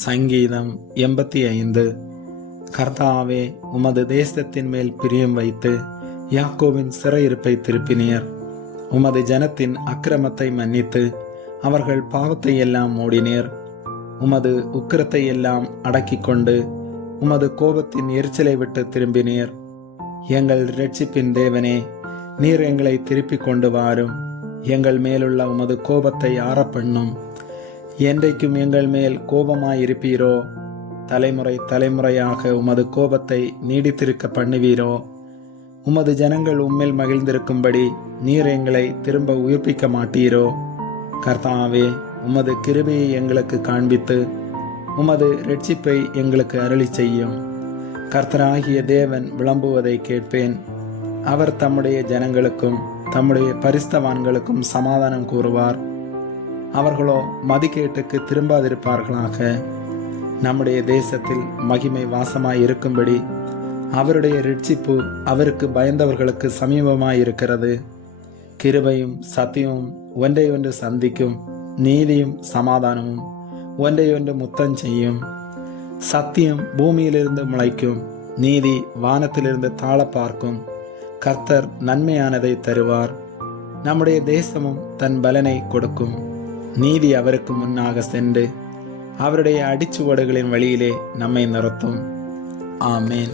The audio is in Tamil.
சங்கீதம் 85. கர்த்தாவே, உமது தேசத்தின் மேல் பிரியம் வைத்து யாக்கோபின் சிறையிருப்பை திருப்பினீர். உமது ஜனத்தின் அக்கிரமத்தை மன்னித்து அவர்கள் பாவத்தை எல்லாம் மூடினீர். உமது உக்கிரத்தை எல்லாம் அடக்கிக் கொண்டு உமது கோபத்தின் எரிச்சலை விட்டு திரும்பினீர். எங்கள் இரட்சிப்பின் தேவனே, நீர் எங்களை திருப்பிக் கொண்டு வாரும். எங்கள் மேலுள்ள உமது கோபத்தை ஆறப்பண்ணும். என்றைக்கும் எங்கள் மேல் கோபமாயிருப்பீரோ? தலைமுறை தலைமுறையாக உமது கோபத்தை நீடித்திருக்க பண்ணுவீரோ? உமது ஜனங்கள் உம்மில் மகிழ்ந்திருக்கும்படி நீர் எங்களை திரும்ப உயிர்ப்பிக்க மாட்டீரோ? கர்த்தாவே, உமது கிருபையை எங்களுக்கு காண்பித்து உமது இரட்சிப்பை எங்களுக்கு அருளி செய்யும். கர்த்தராகிய தேவன் விளம்புவதை கேட்பேன். அவர் தம்முடைய ஜனங்களுக்கும் தம்முடைய பரிசுத்தவான்களுக்கும் சமாதானம் கூறுவார். அவர்களோ மதிகேட்டுக்கு திரும்பாதிருப்பார்களாக. நம்முடைய தேசத்தில் மகிமை வாசமாய் இருக்கும்படி அவருடைய இரட்சிப்பு அவருக்கு பயந்தவர்களுக்கு சமீபமாயிருக்கிறது. கிருபையும் சத்தியமும் ஒன்றையொன்று சந்திக்கும். நீதியும் சமாதானமும் ஒன்றையொன்று முத்தம் செய்யும். சத்தியம் பூமியிலிருந்து முளைக்கும். நீதி வானத்திலிருந்து தாழ பார்க்கும். கர்த்தர் நன்மையானதை தருவார். நம்முடைய தேசமும் தன் பலனை கொடுக்கும். நீதி அவருக்கு முன்னாக சென்று அவருடைய அடிச்சுவடுகளின் வழியிலே நம்மை நிறுத்தும். ஆமேன்.